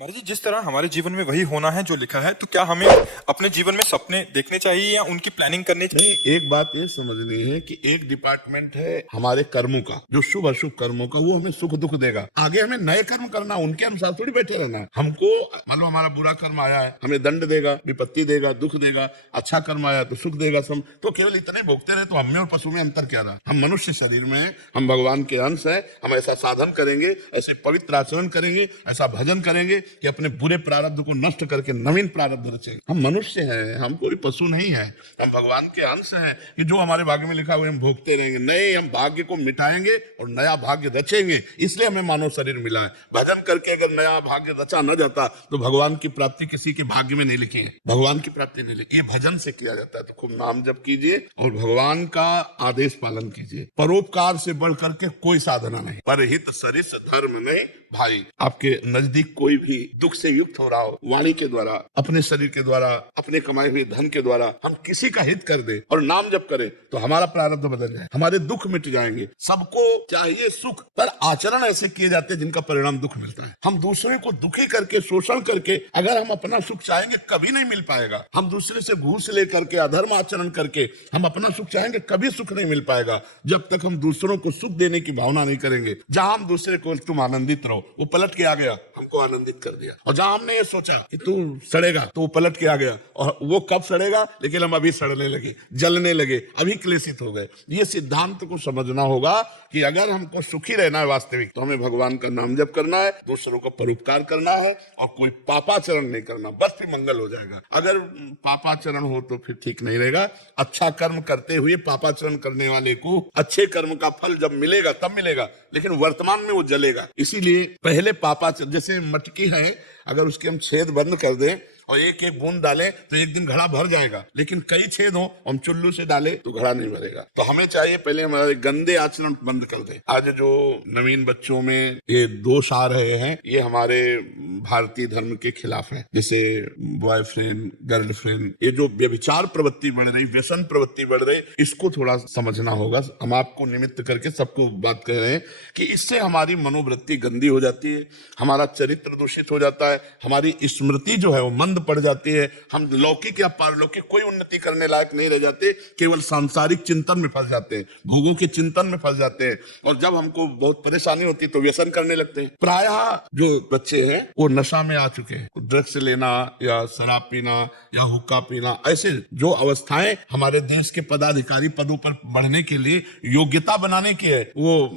महाराज जी, जिस तरह हमारे जीवन में वही होना है जो लिखा है, तो क्या हमें अपने जीवन में सपने देखने चाहिए या उनकी प्लानिंग करनी चाहिए? नहीं, एक बात ये समझनी है कि एक डिपार्टमेंट है हमारे कर्मों का, जो शुभ अशुभ कर्मों का, वो हमें सुख दुख देगा। आगे हमें नए कर्म करना, उनके अनुसार थोड़ी बैठे रहना है। हमको मान लो हमारा बुरा कर्म आया है, हमें दंड देगा, विपत्ति देगा, दुख देगा। अच्छा कर्म आया तो सुख देगा। सम तो केवल इतने भोगते रहे तो हम में और पशु में अंतर क्या रहा? हम मनुष्य शरीर में हैं, हम भगवान के अंश हैं। हम ऐसा साधन करेंगे, ऐसे पवित्र आचरण करेंगे, ऐसा भजन करेंगे कि अपने बुरे प्रारब्ध को नष्ट करके नवीन प्रारब्ध रचेंगे। हम मनुष्य हैं, हम कोई पशु नहीं है। हम भगवान के अंश हैं कि जो हमारे भाग्य में लिखा हुआ हम भोगते रहेंगे। नए हम भाग्य को मिटाएंगे और नया भाग्य रचेंगे। इसलिए हमें मानव शरीर मिला है। भजन करके अगर नया भाग्य रचा न जाता तो भगवान की प्राप्ति किसी के भाग्य में नहीं लिखी है। भगवान की प्राप्ति नहीं लिखी, ये भजन से किया जाता है। तो खूब नाम जप कीजिए और भगवान का आदेश पालन कीजिए। परोपकार से बढ़ करके कोई साधना नहीं। परहित सरिस धर्म नहीं भाई। आपके नजदीक कोई भी दुख से युक्त हो रहा हो, वाणी के द्वारा, अपने शरीर के द्वारा, अपने कमाए हुए धन के द्वारा हम किसी का हित कर दे और नाम जप करें तो हमारा प्रारब्ध बदल जाए, हमारे दुख मिट जाएंगे। सबको चाहिए सुख, पर आचरण ऐसे किए जाते हैं जिनका परिणाम दुख मिलता है। हम दूसरे को दुखी करके, शोषण करके अगर हम अपना सुख चाहेंगे कभी नहीं मिल पाएगा। हम दूसरे से घूस लेकर के, अधर्म आचरण करके हम अपना सुख चाहेंगे, कभी सुख नहीं मिल पाएगा जब तक हम दूसरों को सुख देने की भावना नहीं करेंगे। जहां हम दूसरे को तुम आनंदित रहो, वो पलट के आ गया, हमको आनंदित कर दिया। और जहां हमने ये सोचा कि तू सड़ेगा, तो वो पलट के आ गया, और वो कब सड़ेगा, लेकिन हम अभी सड़ने लगे, जलने लगे, अभी क्लेशित हो गए। ये सिद्धांत को समझना होगा कि अगर हमको सुखी रहना है वास्तविक, तो हमें भगवान का नाम जप करना है, दूसरों को परोपकार करना है और कोई पापाचरण नहीं करना, बस फिर मंगल हो जाएगा। अगर पापाचरण हो तो फिर ठीक नहीं रहेगा। अच्छा कर्म करते हुए पापाचरण करने वाले को अच्छे कर्म का फल जब मिलेगा तब मिलेगा, लेकिन वर्तमान में वो जलेगा। इसीलिए पहले पापाचरण, जैसे मटकी है, अगर उसके हम छेद बंद कर दें और एक एक बूंद डालें तो एक दिन घड़ा भर जाएगा, लेकिन कई छेद हो, हम चुल्लू से डालें तो घड़ा नहीं भरेगा। तो हमें चाहिए पहले हमारे गंदे आचरण बंद कर दें। आज जो नवीन बच्चों में ये दोष आ रहे हैं, ये हमारे भारतीय धर्म के खिलाफ है। जैसे बॉयफ्रेंड, गर्लफ्रेंड, ये जो व्यभिचार प्रवृत्ति बढ़ रही, व्यसन प्रवृत्ति बढ़ रही, इसको थोड़ा समझना होगा। हम आपको निमित्त करके सबको बात कह रहे हैं कि इससे हमारी मनोवृत्ति गंदी हो जाती है, हमारा चरित्र दूषित हो जाता है, हमारी स्मृति जो है वो मंद पड़ जाती है। हम लौकिक या पारलौकिक कोई उन्नति करने लायक नहीं रह जाते, केवल सांसारिक चिंतन में फंस जाते हैं, भोगों के चिंतन में फंस जाते हैं। और जब हमको बहुत परेशानी होती है तो व्यसन करने लगते हैं। प्रायः जो बच्चे हैं वो नशा में आ चुके हैं। ड्रग्स लेना या शराब पीना या हुक्का पीना, ऐसे जो अवस्थाएं हमारे देश के पदाधिकारी पदों पर बढ़ने के लिए योग्यता बनाने की है, वो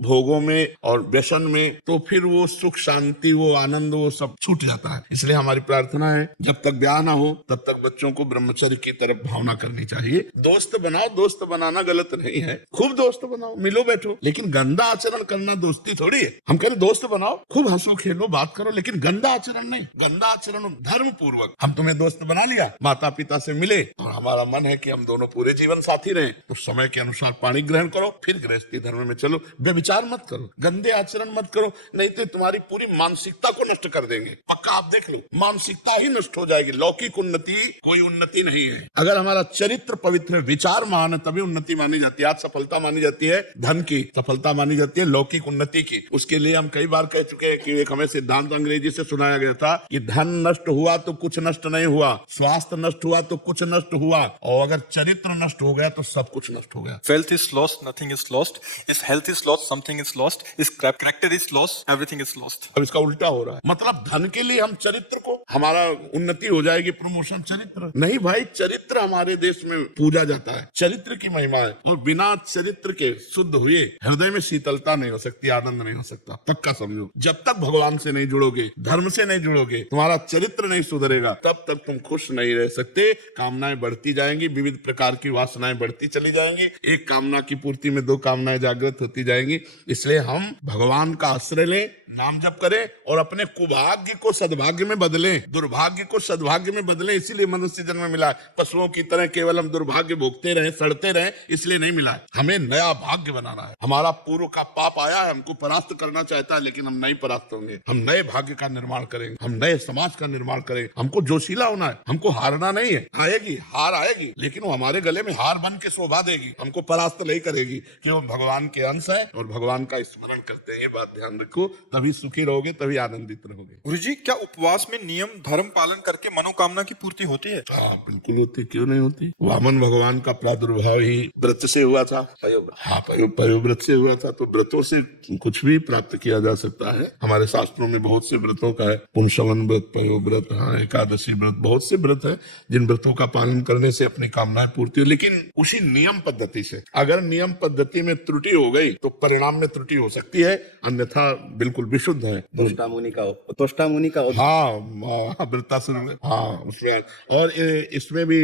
भोगों में और व्यसन में, तो फिर वो सुख शांति, वो आनंद, वो सब छूट जाता है। इसलिए हमारी प्रार्थना है, जब तक ब्याह ना हो तब तक बच्चों को ब्रह्मचर्य की तरफ भावना करनी चाहिए। दोस्त बनाओ, दोस्त बनाना गलत नहीं है, खूब दोस्त बनाओ, मिलो बैठो, लेकिन गंदा आचरण करना दोस्ती थोड़ी है। हम कह रहे दोस्त बनाओ, खूब हंसो खेलो बात करो, लेकिन गंदा आचरण नहीं। गंदा आचरण धर्म पूर्वक, हम तुम्हें दोस्त बना लिया, माता पिता से मिले और हमारा मन है कि हम दोनों पूरे जीवन साथी रहे, तो समय के अनुसार पानी ग्रहण करो, फिर गृहस्थी धर्म में चलो। व्यभिचार मत करो, गंदे आचरण मत करो, नहीं तो तुम्हारी पूरी मानसिकता को नष्ट कर देंगे। पक्का आप देख लो, मानसिकता ही नष्ट हो जाएगी। लौकिक उन्नति कोई उन्नति नहीं है। अगर हमारा चरित्र पवित्र है, विचार महान है, तभी उन्नति मानी जाती है। आज सफलता मानी जाती है धन की, सफलता मानी जाती है लौकिक उन्नति की। उसके लिए हम कई बार कह चुके हैं कि एक हमें सिद्धांत अंग्रेजी से सुनाया गया था कि धन नष्ट हुआ तो कुछ नष्ट नहीं हुआ, स्वास्थ्य नष्ट हुआ तो कुछ नष्ट हुआ, और अगर चरित्र नष्ट हो गया तो सब कुछ नष्ट हो गया। Wealth is lost, nothing is lost. If health is lost, something is lost. If character is lost, everything is lost. अब इसका उल्टा हो रहा है। मतलब धन के लिए हम चरित्र को, हमारा उन्नति हो जाएगी, प्रमोशन, चरित्र नहीं भाई। चरित्र हमारे देश में पूजा जाता है, चरित्र की महिमा है, और बिना चरित्र के शुद्ध हुए हृदय में शीतलता नहीं हो सकती, आनंद नहीं हो सकता। पक्का समझो, जब तक भगवान से नहीं जुड़ोगे, धर्म से नहीं जुड़ोगे, तुम्हारा चरित्र नहीं सुधरेगा, तब तक तुम खुश नहीं रह सकते। कामनाएं बढ़ती जाएंगी, विविध प्रकार की वासनाएं बढ़ती चली जाएंगी, एक कामना की पूर्ति में दो कामनाएं जागृत होती जाएंगी। इसलिए हम भगवान का आश्रय लें, नाम जप करें और अपने कुभाग्य को सद्भाग्य में बदलें, दुर्भाग्य को सद्भाग्य में बदलें। इसीलिए मनुष्य जन्म मिला। पशुओं की तरह केवल हम दुर्भाग्य भोगते रहे, सड़ते रहे, इसलिए नहीं मिला। हमें नया भाग्य बनाना है। हमारा पूर्व का पाप आया है, हमको परास्त करना चाहता है, लेकिन हम नहीं परास्त होंगे। हम नए भाग्य का निर्माण करेंगे, हम नए समाज का निर्माण करेंगे। हमको जोशीला होना है, हमको हारना नहीं है। आएगी हार आएगी, लेकिन वो हमारे गले में हार बन के शोभा देगी, हमको परास्त नहीं करेगी, कि वो भगवान के अंश है और भगवान का स्मरण करते हैं, ये बात ध्यान रखो, तभी सुखी रहोगे, तभी आनंदित रहोगे। गुरुजी, क्या उपवास में नियम धर्म पालन करके मनोकामना की पूर्ति होती है? हाँ बिल्कुल होती, क्यों नहीं होती। वामन भगवान का प्रादुर्भाव ही व्रत से हुआ था। हाँ, पयोव्रत से हुआ था। तो व्रतों से कुछ भी प्राप्त किया जा सकता है। हमारे शास्त्रों में बहुत से व्रतों का है, पुंसवन व्रत, पयोव्रत, हाँ, एकादशी व्रत, बहुत से व्रत है जिन व्रतों का पालन करने से अपनी कामनाएं पूर्ति हो, लेकिन उसी नियम पद्धति से। अगर नियम पद्धति में त्रुटि हो गई तो परिणाम में त्रुटि हो सकती है, अन्यथा बिल्कुल विशुद्ध है। त्वष्टा मुनि का हाँ, वृत्तासुर में, हाँ उसमें, और इसमें भी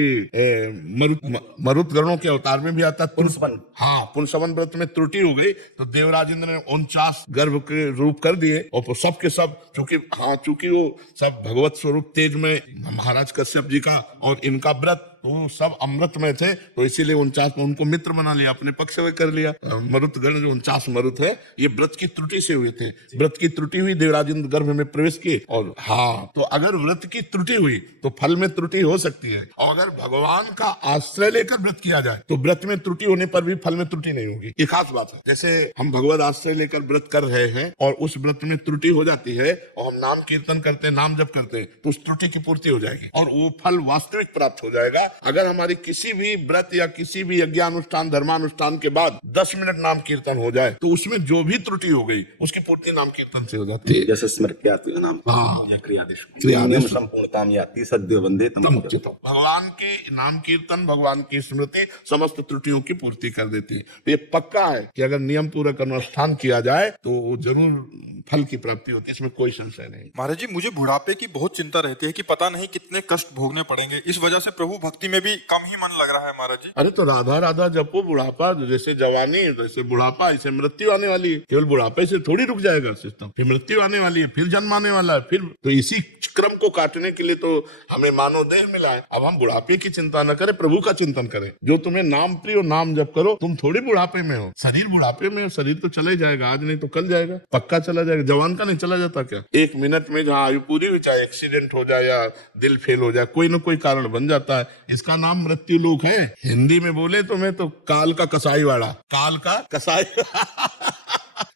मरुत गणों के अवतार में भी आता है पुंसवन। हाँ, पुंसवन व्रत में त्रुटि हो गई तो देवराजेंद्र ने 49 गर्भ के रूप कर दिए, और सब के सब चूंकि वो सब भगवत स्वरूप तेज में महाराज कश्यप जी का और इनका व्रत, तो सब अमृत में थे, तो इसीलिए 49 में उनको मित्र बना लिया, अपने पक्ष में कर लिया। मरुत गण जो 49 मरुत है, ये व्रत की त्रुटि से हुए थे। व्रत की त्रुटि हुई, देवराजेंद्र गर्भ में प्रवेश किए। और हाँ, तो अगर व्रत की त्रुटि हुई तो फल में त्रुटि हो सकती है, और अगर भगवान का आश्रय लेकर व्रत किया जाए तो व्रत में त्रुटि होने पर भी फल में त्रुटि नहीं होगी। ये खास बात है। जैसे हम भगवत आश्रय लेकर व्रत कर रहे हैं और उस व्रत में त्रुटि हो जाती है, और हम नाम कीर्तन करते हैं, नाम जप करते हैं, तो उस त्रुटि की पूर्ति हो जाएगी और वो फल वास्तविक प्राप्त हो जाएगा। अगर हमारी किसी भी व्रत या किसी भी यज्ञानुष्ठान धर्मानुष्ठान के बाद 10 मिनट नाम कीर्तन हो जाए, तो उसमें जो भी त्रुटि हो गई उसकी पूर्ति नाम कीर्तन से हो जाती है। जैसे स्मृत्यात्म नाम, हाँ, या क्रियादेश संपूर्णताम याति सद्यो वंदे तम। भगवान के नाम कीर्तन, भगवान की स्मृति समस्त त्रुटियों की पूर्ति कर देती है। तो ये पक्का है कि अगर नियम पूर्वक अनुष्ठान किया जाए तो जरूर फल की प्राप्ति होती है, इसमें कोई संशय नहीं। महाराज जी, मुझे बुढ़ापे की बहुत चिंता रहती है कि पता नहीं कितने कष्ट भोगने पड़ेंगे। इस वजह से प्रभु भक्ति में भी कम ही मन लग रहा है महाराज जी। अरे तो राधा राधा जपो, बुढ़ापा जैसे जवानी जैसे बुढ़ापा, ऐसे मृत्यु आने वाली है। केवल बुढ़ापे से थोड़ी रुक जाएगा सिस्टम, फिर मृत्यु आने वाली है, फिर जन्म आने वाला है, फिर तो इसी क्रम को काटने के लिए तो हमें मानव देह मिला है। अब हम बुढ़ापे की चिंता न करें, प्रभु का चिंतन करें। जो तुम्हें नाम प्रिय नाम जप करो, तुम थोड़ी बुढ़ापे में हो। शरीर बुढ़ापे में, शरीर तो चला ही जाएगा, आज नहीं तो कल जाएगा, पक्का चला जाएगा। जवान का नहीं चला जाता क्या? 1 मिनट में जहाँ आयु पूरी हुई, चाहे एक्सीडेंट हो जाए या दिल फेल हो जाए, कोई न कोई कारण बन जाता है। इसका नाम मृत्यु लोक है। हिंदी में बोले तो मैं तो काल का कसाई वाला, काल का कसाई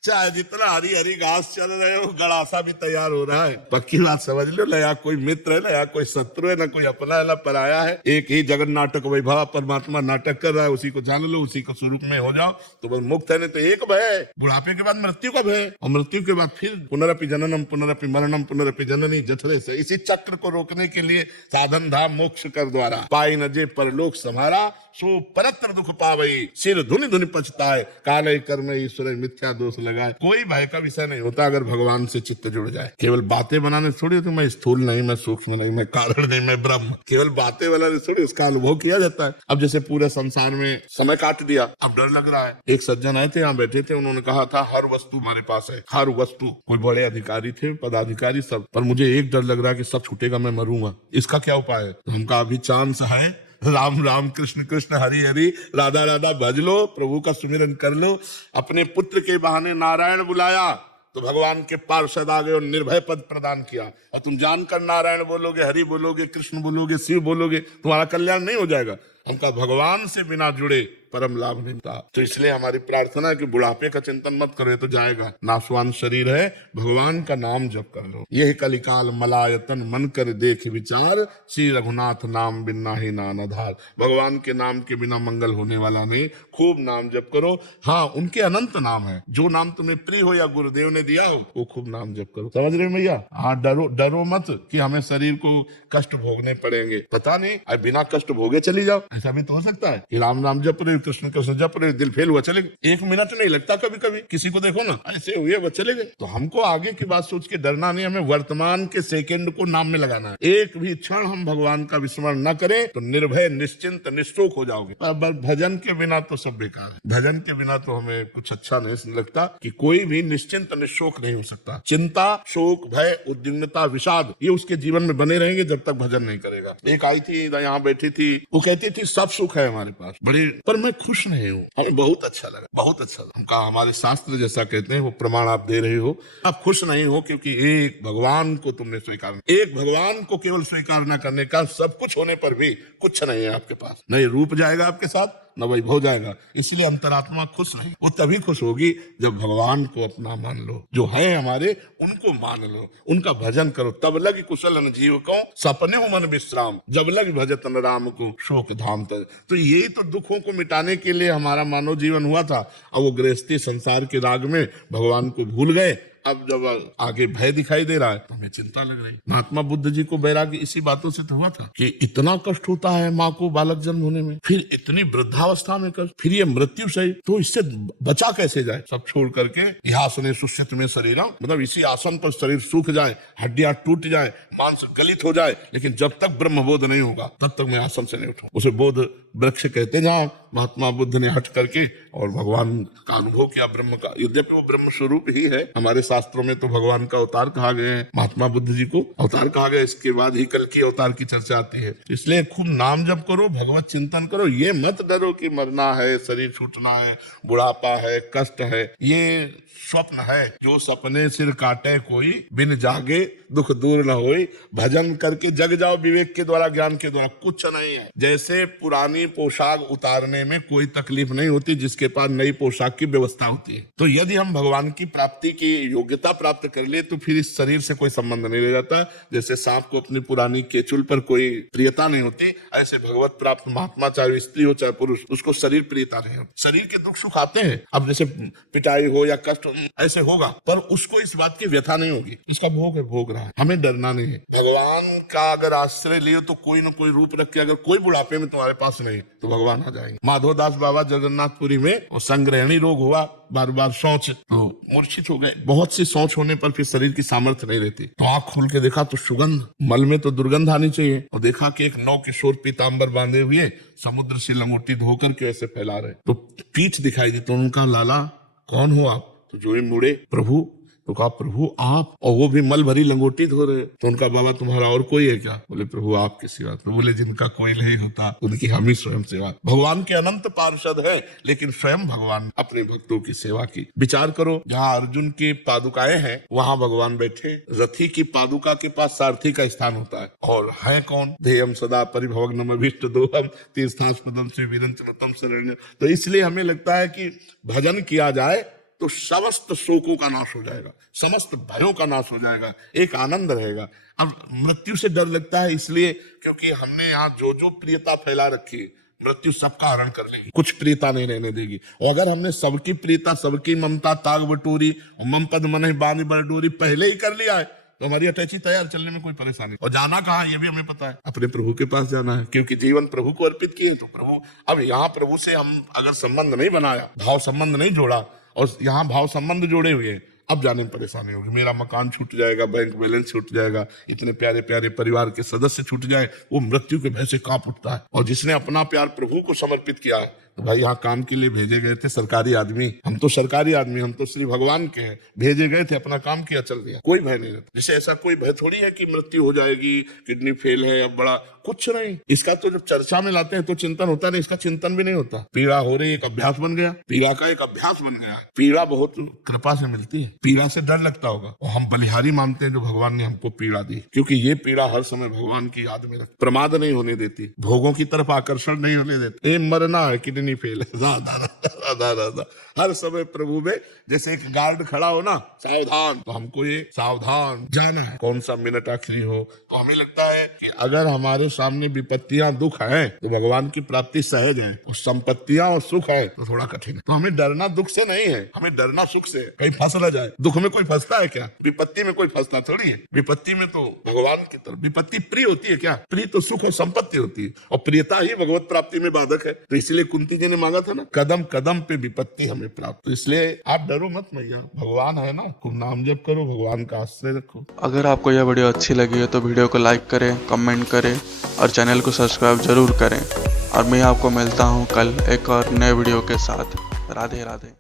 चाहे जितना हरी हरी घास चल रहे हो, गड़ासा भी तैयार हो रहा है। पक्की बात समझ लो, न यहाँ कोई मित्र है, न यहाँ कोई शत्रु है, न कोई अपना है, न पराया है। एक ही जगन नाटक वैभव परमात्मा नाटक कर रहा है, उसी को जान लो, उसी को स्वरूप में हो जाओ तो बस मुक्त है। नहीं तो एक भय, बुढ़ापे के बाद मृत्यु का भय, और मृत्यु के बाद फिर पुनरपि जननम पुनरपि मरणम पुनरपि जननी जठरे से। इसी चक्र को रोकने के लिए साधन धाम मोक्ष कर द्वारा, पाई न जे परलोक समारा, सो परत्र दुख पावई, सिर धुनि धुनि पछताए, काले कर्म ईश्वर मिथ्या दोष लगाए। कोई भय का विषय नहीं होता अगर भगवान से चित्त जुड़ जाए। केवल बातें बनाने थोड़ी तो मैं स्थूल नहीं, मैं सूक्ष्म नहीं, मैं कारण नहीं, मैं ब्रह्म, केवल बातें बनाने थोड़ी, उसका अनुभव किया जाता है। अब जैसे पूरे संसार में समय काट दिया, अब डर लग रहा है। एक सज्जन आए थे, यहाँ बैठे थे, उन्होंने कहा था हर वस्तु हमारे पास है, हर वस्तु। कोई बड़े अधिकारी थे, पदाधिकारी सब, पर मुझे एक डर लग रहा है कि सब छूटेगा, मैं मरूंगा, इसका क्या उपाय है? उनका अभी चांस है, राम राम कृष्ण कृष्ण हरि हरि, राधा राधा भज लो, प्रभु का सुमिरन कर लो। अपने पुत्र के बहाने नारायण बुलाया तो भगवान के पार्षद आ गए और निर्भय पद प्रदान किया। और तुम जानकर नारायण बोलोगे, हरि बोलोगे, कृष्ण बोलोगे, शिव बोलोगे, तुम्हारा कल्याण नहीं हो जाएगा। हमका भगवान से बिना जुड़े परम लाभ नहीं मिलता। तो इसलिए हमारी प्रार्थना है कि बुढ़ापे का चिंतन मत करो, तो जाएगा, नाशवान शरीर है, भगवान का नाम जप कर लो। यही कलिकाल मलायतन मन कर देख विचार, श्री रघुनाथ नाम बिना ही नान आधार। भगवान के नाम के बिना मंगल होने वाला नहीं, खूब नाम जप करो। हाँ, उनके अनंत नाम है, जो नाम तुम्हें प्रिय हो या गुरुदेव ने दिया हो वो खूब नाम जप करो। समझ रहे भैया? हाँ, डरो मत कि हमें शरीर को कष्ट भोगने पड़ेंगे, पता नहीं, अब बिना कष्ट भोगे चली जाओ। ऐसा भी तो हो सकता है कि राम नाम जप रहे, कृष्ण कृष्ण जप रहे, दिल फेल हुआ, चले गए। 1 मिनट नहीं लगता, कभी कभी किसी को देखो ना, ऐसे हुए वो चले गए। तो हमको आगे की बात सोच के डरना नहीं, हमें वर्तमान के सेकंड को नाम में लगाना है। एक भी क्षण हम भगवान का विस्मरण न करें तो निर्भय निश्चिंत निष्ठोक हो जाओगे। पर भजन के बिना तो सब बेकार है, भजन के बिना तो हमें कुछ अच्छा नहीं लगता कि कोई भी निश्चिंत निशोक नहीं हो सकता। चिंता, शोक, भय, उद्विग्नता, विषाद, ये उसके जीवन में बने रहेंगे जब तक भजन नहीं करेगा। एक आई थी, यहाँ बैठी थी, वो कहती थी सब सुख है हमारे पास बड़ी, पर मैं खुश नहीं हूँ। हमें बहुत अच्छा लगा, बहुत अच्छा लगा। हम कहा हमारे शास्त्र जैसा कहते हैं वो प्रमाण आप दे रहे हो, आप खुश नहीं हो क्योंकि एक भगवान को तुमने स्वीकार, एक भगवान को केवल स्वीकार न करने का सब कुछ होने पर भी कुछ नहीं है आपके पास। नहीं रूप जाएगा आपके साथ, न वैभव जाएगा। इसलिए अंतरात्मा खुश नहीं, वो तभी खुश होगी जब भगवान को अपना मान लो, जो है हमारे उनको मान लो, उनका भजन करो। तब लग कुशल न जीव को सपने हो मन विश्राम, जब लग भजत न राम को शोक धाम तक। तो यही तो दुखों को मिटाने के लिए हमारा मानव जीवन हुआ था। अब वो गृहस्थी संसार के राग में भगवान को भूल गए। अब जब आगे भय दिखाई दे रहा है तो हमें चिंता लग रही। महात्मा बुद्ध जी को वैराग्य इसी बातों से तो हुआ था कि इतना कष्ट होता है माँ को बालक जन्म होने में, फिर इतनी वृद्धावस्था में कष्ट, फिर ये मृत्यु सही, तो इससे बचा कैसे जाए। सब छोड़ करके यह आसने सुष्यत में शरीर, मतलब इसी आसन पर शरीर सूख जाए, हड्डियां टूट जाए, मांस गलित हो जाए, लेकिन जब तक ब्रह्म बोध नहीं होगा तब तक मैं आसन से नहीं उठूं। उसे बोध वृक्ष कहते जाओ। महात्मा बुद्ध ने हट करके और भगवान का अनुभव किया, ब्रह्म का। यद्यपि वो ब्रह्म स्वरूप ही है, हमारे शास्त्रों में तो भगवान का अवतार कहा गया है, महात्मा बुद्ध जी को अवतार कहा गया। इसके बाद ही कल की अवतार की चर्चा आती है। इसलिए खूब नाम जप करो, भगवत चिंतन करो। ये मत डरो कि मरना है, शरीर छूटना है, बुढ़ापा है, कष्ट है। ये स्वप्न है, जो सपने सिर काटे कोई, बिन जागे दुख दूर न होई। भजन करके जग जाओ विवेक के द्वारा, ज्ञान के द्वारा, कुछ नहीं है। जैसे पुरानी पोशाक उतारने में कोई तकलीफ नहीं होती जिसके पास नई पोशाक की व्यवस्था होती है। तो यदि हम भगवान की प्राप्ति की योग्यता प्राप्त कर ले तो फिर इस शरीर से कोई संबंध नहीं रह जाता। जैसे सांप को अपनी पुरानी केचुल पर कोई प्रियता नहीं होती, ऐसे भगवत प्राप्त महात्मा, चाहे स्त्री हो चाहे पुरुष, उसको शरीर प्रियता नहीं होती। शरीर के दुख सुख आते हैं, अब जैसे पिटाई हो या कष्ट ऐसे होगा, पर उसको इस बात की व्यथा नहीं होगी। उसका भोग है, भोग रहा है, हमें डरना नहीं है। भगवान का अगर आश्रय लियो तो कोई न कोई रूप रख के, अगर कोई बुढ़ापे में तुम्हारे पास नहीं तो भगवान आ जाएंगे। माधवदास बाबा जगन्नाथपुरी में वो संग्रहणी रोग हुआ, बार बार सोच, तो मूर्छित हो गए। बहुत सी सोच होने पर फिर शरीर की सामर्थ्य नहीं रहती। तो आंख खोल के देखा तो सुगंध, मल में तो दुर्गंध आनी चाहिए, और देखा कि एक नौ किशोर पीताम्बर बांधे हुए समुद्र से लंगोटी धोकर के ऐसे फैला रहे। तो पीठ दिखाई दी तो उनका, लाला कौन हो आप? तो जो ही मुड़े, प्रभु। तो कहा प्रभु आप, और वो भी मल भरी लंगोटी धो रहे। तो उनका, बाबा तुम्हारा और कोई है क्या? बोले प्रभु आपकी सेवा। तो बोले जिनका कोई नहीं होता उनकी हम ही स्वयं सेवा। भगवान के अनंत पार्षद है, लेकिन स्वयं भगवान अपने भक्तों की सेवा की। विचार करो, जहाँ अर्जुन की पादुकाएं हैं वहां भगवान बैठे। रथी की पादुका के पास सारथी का स्थान होता है, और है कौन? ध्येयम सदा परिभवग्नम अभीष्ट दोहम तीर्थास्पदम से विरंचनतम शरण्य। तो इसलिए हमें लगता है कि भजन किया जाए तो समस्त शोकों का नाश हो जाएगा, समस्त भयों का नाश हो जाएगा, एक आनंद रहेगा। अब मृत्यु से डर लगता है इसलिए क्योंकि हमने यहाँ जो जो प्रियता फैला रखी है, मृत्यु सबका हरण कर लेगी, कुछ प्रियता नहीं रहने देगी। और अगर हमने सबकी प्रियता, सबकी ममता ताग बटोरी, मम पद मन बानी बरडोरी पहले ही कर लिया है तो हमारी अटैची तैयार, चलने में कोई परेशानी। और जाना कहाँ ये भी हमें पता है, अपने प्रभु के पास जाना है, क्योंकि जीवन प्रभु को अर्पित किए। तो प्रभु, अब यहाँ प्रभु से हम अगर संबंध नहीं बनाया, भाव संबंध नहीं जोड़ा, और यहाँ भाव संबंध जोड़े हुए, अब जाने में परेशानी होगी। मेरा मकान छूट जाएगा, बैंक बैलेंस छूट जाएगा, इतने प्यारे प्यारे परिवार के सदस्य छूट जाए, वो मृत्यु के भय से कांप उठता है। और जिसने अपना प्यार प्रभु को समर्पित किया है, तो भाई यहाँ काम के लिए भेजे गए थे सरकारी आदमी, हम तो सरकारी आदमी, हम तो श्री भगवान के हैं, भेजे गए थे, अपना काम किया, चल दिया, कोई भय नहीं रहता। जैसे ऐसा कोई भय थोड़ी है कि मृत्यु हो जाएगी, किडनी फेल है, अब बड़ा कुछ नहीं। इसका तो जब चर्चा में लाते हैं तो चिंतन होता नहीं, इसका चिंतन भी नहीं होता। पीड़ा हो रही, एक अभ्यास बन गया, पीड़ा का एक अभ्यास बन गया। पीड़ा बहुत कृपा से मिलती है, पीड़ा से डर लगता होगा, और हम बलिहारी मानते हैं जो भगवान ने हमको पीड़ा दी, क्योंकि ये पीड़ा हर समय भगवान की याद में रख, प्रमाद नहीं होने देती, भोगों की तरफ आकर्षण नहीं होने देती। मरना है, किडनी फेल है, राधा राधा, हर समय प्रभु में जैसे एक गार्ड खड़ा हो ना, सावधान, तो हमको ये सावधान जाना है। कौन सा मिनट आखिरी हो, तो हमें लगता है कि अगर हमारे सामने विपत्तियां दुख है तो भगवान की प्राप्ति सहज है, और संपत्तियां और सुख है तो थोड़ा कठिन है। तो हमें डरना दुख से नहीं है, हमें डरना सुख से। कहीं फंस न जाए। दुख में कोई फंसता है क्या? विपत्ति में कोई फंसता थोड़ी है। विपत्ति में तो भगवान की तरफ, विपत्ति प्रिय होती है क्या? प्रिय तो सुख और संपत्ति होती है, और प्रियता ही भगवत प्राप्ति में बाधक है। तो इसलिए कुंती जी ने मांगा था ना, कदम कदम पे विपत्ति हमें प्राप्त। तो इसलिए आप डरो मत मैया, भगवान है ना, खूब नाम जप करो, भगवान का आश्रय रखो। अगर आपको यह वीडियो अच्छी लगी है तो वीडियो को लाइक करें, कमेंट करें और चैनल को सब्सक्राइब जरूर करें। और मैं आपको मिलता हूँ कल एक और नए वीडियो के साथ। राधे राधे।